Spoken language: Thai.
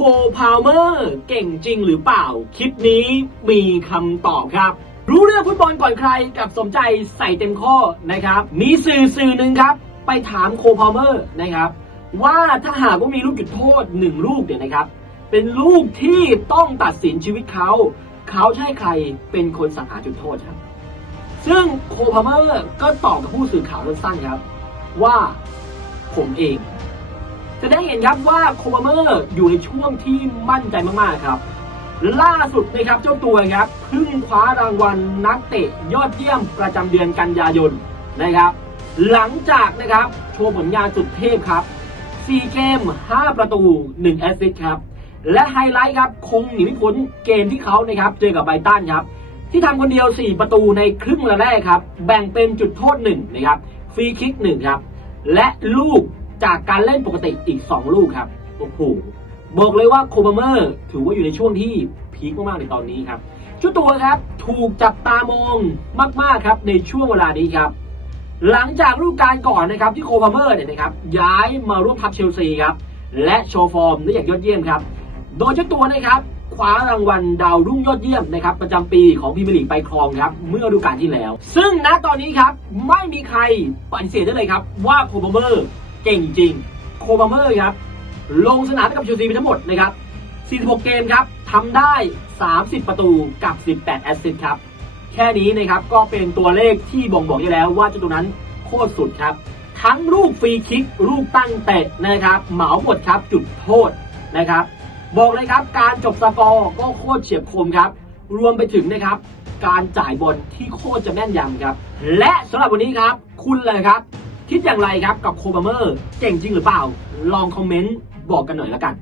โคพาวเมอร์เก่งจริงหรือเปล่า คลิปนี้มีคำตอบครับ รู้เรื่องฟุตบอลก่อนใครกับสมใจใส่เต็มข้อนะครับ มีสื่อสื่อหนึ่งครับ ไปถามโคพาวเมอร์นะครับ ว่าถ้าหากว่ามีลูกจุดโทษหนึ่งลูกเนี่ยนะครับ เป็นลูกที่ต้องตัดสินชีวิตเขา เขาใช่ใครเป็นคนสังหารจุดโทษครับ ซึ่งโคพาวเมอร์ก็ตอบกับผู้สื่อข่าวสั้นๆครับ ว่าผมเอง จะได้เห็นครับว่าโคเมอร์อยู่ในช่วงที่มั่นใจมากๆครับ ล่าสุดนะครับเจ้าตัวครับเพิ่งคว้ารางวัลนักเตะยอดเยี่ยมประจำเดือนกันยายนนะครับ หลังจากนะครับโชว์ผลงานสุดเทพครับ4เกม 5 ประตู 1 แอสซิสต์ครับ และไฮไลท์ครับคงหนีไม่พ้นเกมที่เขานะครับเจอกับไบตันครับ ที่ทำคนเดียว 4 ประตูในครึ่งแรกครับ แบ่งเป็นจุดโทษ 1 นะครับ ฟรีคิก 1 ครับ และลูก จากการเล่นปกติอีก 2 ลูกครับ โอ้โห บอกเลยว่าโคบาเมอร์ถือว่าอยู่ในช่วงที่พีคมากๆในตอนนี้ครับเจ้าตัวครับถูกจับตามองมากๆครับในช่วงเวลานี้ครับ หลังจากฤดูกาลก่อนนะครับที่โคพาเมอร์เนี่ยนะครับย้ายมาร่วมทัพเชลซีครับและโชว์ฟอร์มได้อย่างยอดเยี่ยมครับ โดยเจ้าตัวนะครับคว้ารางวัลดาวรุ่งยอดเยี่ยมนะครับประจำปีของพรีเมียร์ลีกไปครองครับเมื่อฤดูกาลที่แล้ว ซึ่งณตอนนี้ครับไม่มีใครปฏิเสธได้เลยครับว่าโคพาเมอร์ เก่งจริง โคพาเมอร์ครับ ลงสนามกับเชลซีไปทั้งหมดนะครับ 46 เกมครับทำได้ 30 ประตูกับ 18 แอสซิสต์ครับ แค่นี้นะครับก็เป็นตัวเลขที่บ่งบอกได้แล้วว่าเจ้าตัวนั้นโคตรสุดครับ ทั้งลูกฟรีคิกลูกตั้งเตะนะครับ เหมาหมดครับจุดโทษนะครับ บอกเลยครับการจบสกอร์ก็โคตรเฉียบคมครับ รวมไปถึงนะครับ การจ่ายบอลที่โคตรจะแม่นยำครับ และสำหรับวันนี้ครับ คุณเลยครับ คิดอย่างไรครับกับโคบาเมอร์ เก่งจริงหรือเปล่า ลองคอมเมนต์บอกกันหน่อยละกัน